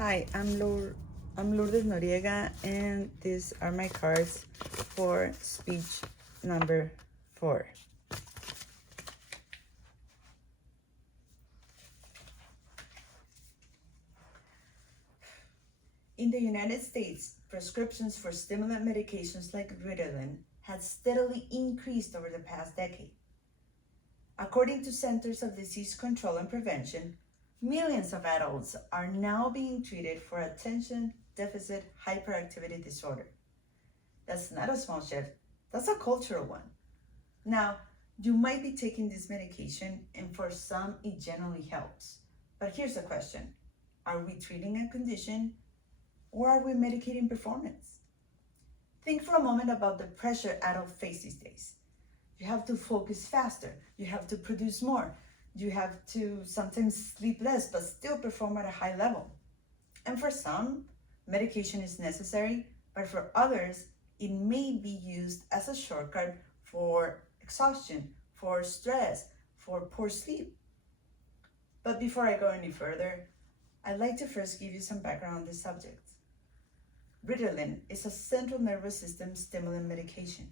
Hi, I'm Lourdes Noriega, and these are my cards for speech number 4. In the United States, prescriptions for stimulant medications like Ritalin had steadily increased over the past decade. According to Centers of Disease Control and Prevention, millions of adults are now being treated for attention deficit hyperactivity disorder. That's not a small shift, that's a cultural one. Now, you might be taking this medication, and for some, it generally helps. But here's the question: are we treating a condition, or are we medicating performance? Think for a moment about the pressure adults face these days. You have to focus faster, you have to produce more, you have to sometimes sleep less, but still perform at a high level. And for some, medication is necessary, but for others, it may be used as a shortcut for exhaustion, for stress, for poor sleep. But before I go any further, I'd like to first give you some background on this subject. Ritalin is a central nervous system stimulant medication.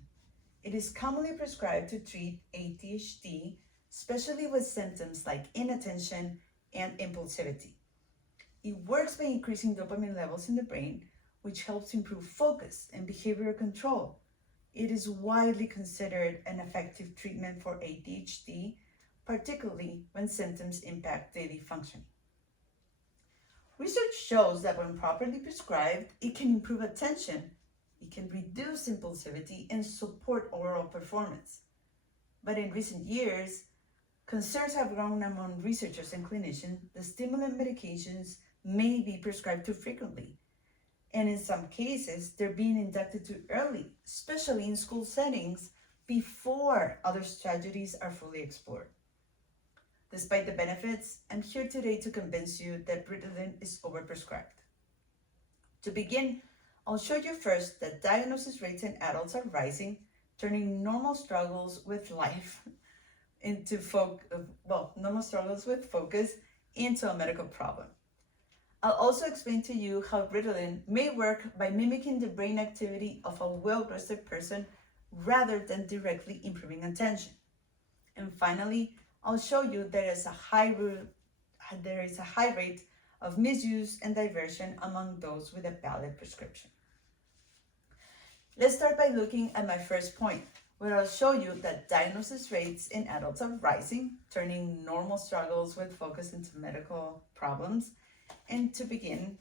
It is commonly prescribed to treat ADHD, especially with symptoms like inattention and impulsivity. It works by increasing dopamine levels in the brain, which helps improve focus and behavioral control. It is widely considered an effective treatment for ADHD, particularly when symptoms impact daily functioning. Research shows that when properly prescribed, it can improve attention, it can reduce impulsivity, and support overall performance. But in recent years, concerns have grown among researchers and clinicians that stimulant medications may be prescribed too frequently. And in some cases, they're being inducted too early, especially in school settings, before other strategies are fully explored. Despite the benefits, I'm here today to convince you that Ritalin is overprescribed. To begin, I'll show you first that diagnosis rates in adults are rising, turning normal struggles with life into normal struggles with focus into a medical problem. I'll also explain to you how Ritalin may work by mimicking the brain activity of a well-rested person rather than directly improving attention. And finally, I'll show you there is a high rate of misuse and diversion among those with a valid prescription. Let's start by looking at my first point, where I'll show you that diagnosis rates in adults are rising, turning normal struggles with focus into medical problems. And to begin,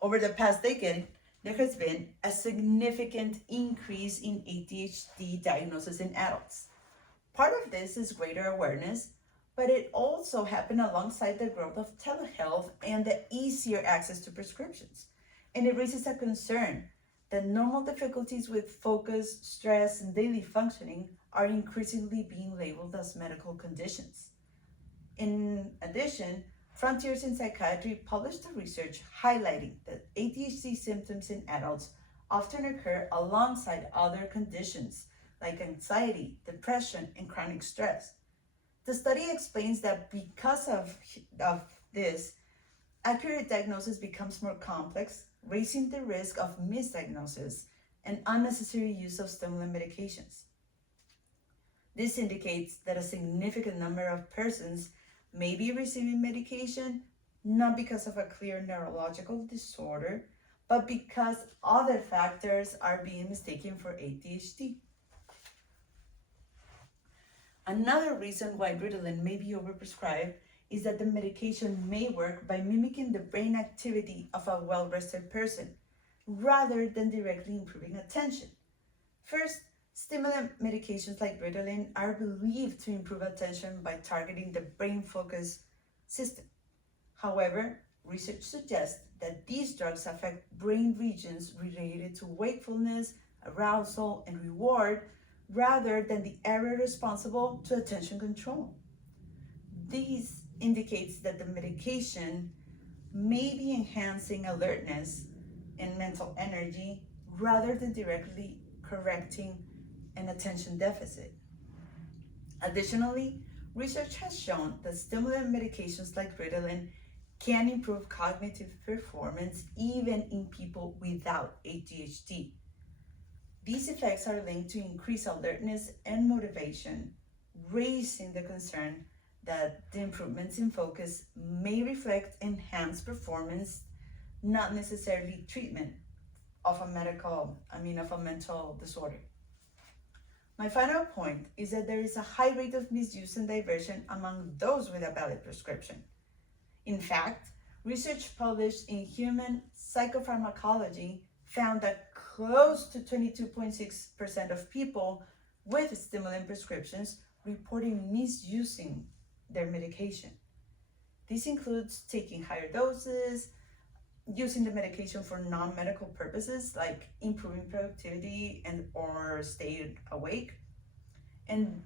over the past decade, there has been a significant increase in ADHD diagnosis in adults. Part of this is greater awareness, but it also happened alongside the growth of telehealth and the easier access to prescriptions. And it raises a concern that normal difficulties with focus, stress, and daily functioning are increasingly being labeled as medical conditions. In addition, Frontiers in Psychiatry published a research highlighting that ADHD symptoms in adults often occur alongside other conditions like anxiety, depression, and chronic stress. The study explains that because of this, accurate diagnosis becomes more complex, raising the risk of misdiagnosis and unnecessary use of stimulant medications. This indicates that a significant number of persons may be receiving medication not because of a clear neurological disorder, but because other factors are being mistaken for ADHD. Another reason why Ritalin may be overprescribed is that the medication may work by mimicking the brain activity of a well-rested person, rather than directly improving attention. First, stimulant medications like Ritalin are believed to improve attention by targeting the brain focus system. However, research suggests that these drugs affect brain regions related to wakefulness, arousal, and reward, rather than the area responsible to attention control. This indicates that the medication may be enhancing alertness and mental energy rather than directly correcting an attention deficit. Additionally, research has shown that stimulant medications like Ritalin can improve cognitive performance even in people without ADHD. These effects are linked to increased alertness and motivation, raising the concern that the improvements in focus may reflect enhanced performance, not necessarily treatment of a mental disorder. My final point is that there is a high rate of misuse and diversion among those with a valid prescription. In fact, research published in Human Psychopharmacology found that close to 22.6% of people with stimulant prescriptions reporting misusing their medication. This includes taking higher doses, using the medication for non-medical purposes like improving productivity and or staying awake. And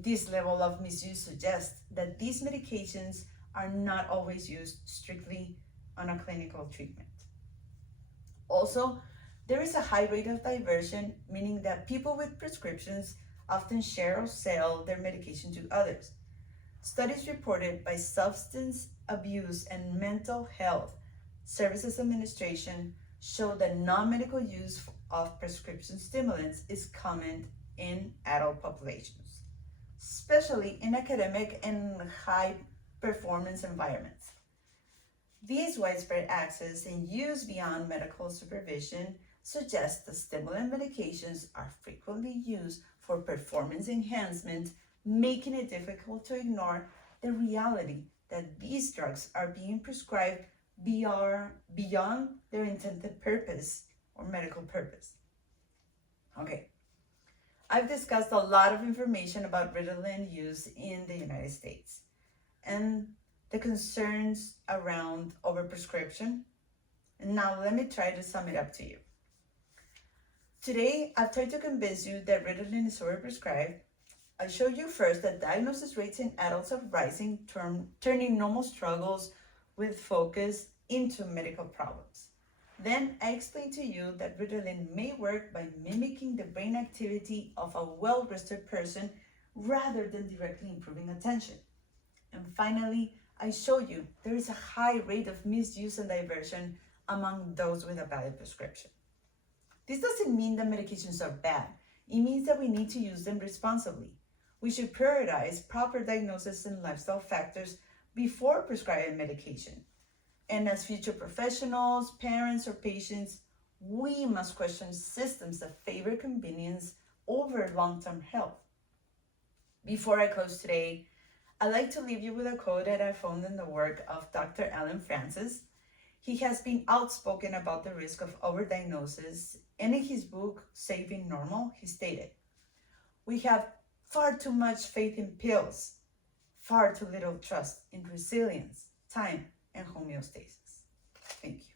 this level of misuse suggests that these medications are not always used strictly on a clinical treatment. Also, there is a high rate of diversion, meaning that people with prescriptions often share or sell their medication to others. Studies reported by Substance Abuse and Mental Health Services Administration show that non-medical use of prescription stimulants is common in adult populations, especially in academic and high performance environments. These widespread access and use beyond medical supervision suggests that stimulant medications are frequently used for performance enhancement, making it difficult to ignore the reality that these drugs are being prescribed beyond their intended purpose or medical purpose. Okay, I've discussed a lot of information about Ritalin use in the United States and the concerns around overprescription. And now let me try to sum it up to you. Today, I've tried to convince you that Ritalin is overprescribed. I showed you first that diagnosis rates in adults are rising, turning normal struggles with focus into medical problems. Then I explained to you that Ritalin may work by mimicking the brain activity of a well-rested person rather than directly improving attention. And finally, I showed you there is a high rate of misuse and diversion among those with a valid prescription. This doesn't mean that medications are bad. It means that we need to use them responsibly. We should prioritize proper diagnosis and lifestyle factors before prescribing medication. And as future professionals, parents, or patients, we must question systems that favor convenience over long-term health. Before I close today, I'd like to leave you with a quote that I found in the work of Dr. Alan Francis. He has been outspoken about the risk of overdiagnosis, and in his book, Saving Normal, he stated, "We have far too much faith in pills, far too little trust in resilience, time, and homeostasis." Thank you.